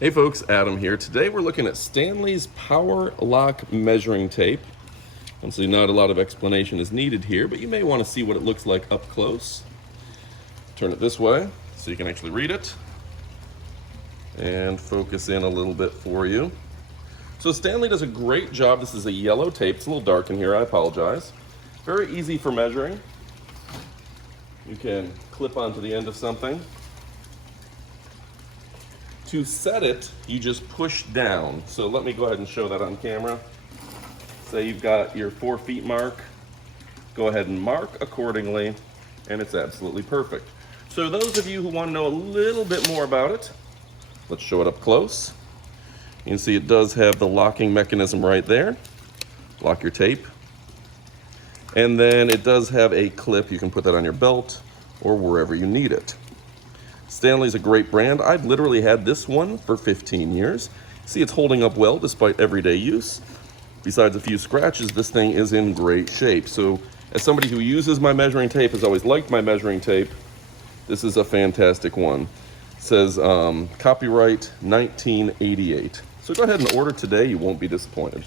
Hey folks, Adam here. Today we're looking at Stanley's PowerLock measuring tape. Obviously not a lot of explanation is needed here, but you may want to see what it looks like up close. Turn it this way so you can actually read it and focus in a little bit for you. So Stanley does a great job. This is a yellow tape. It's a little dark in here, I apologize. Very easy for measuring. You can clip onto the end of something. To set it, you just push down. So let me go ahead and show that on camera. Say you've got your 4 feet mark. Go ahead and mark accordingly, and it's absolutely perfect. So those of you who want to know a little bit more about it, let's show it up close. You can see it does have the locking mechanism right there. Lock your tape. And then it does have a clip. You can put that on your belt or wherever you need it. Stanley's a great brand. I've literally had this one for 15 years. See, it's holding up well despite everyday use. Besides a few scratches, this thing is in great shape. So as somebody who uses my measuring tape, has always liked my measuring tape, this is a fantastic one. It says copyright 1988. So go ahead and order today. You won't be disappointed.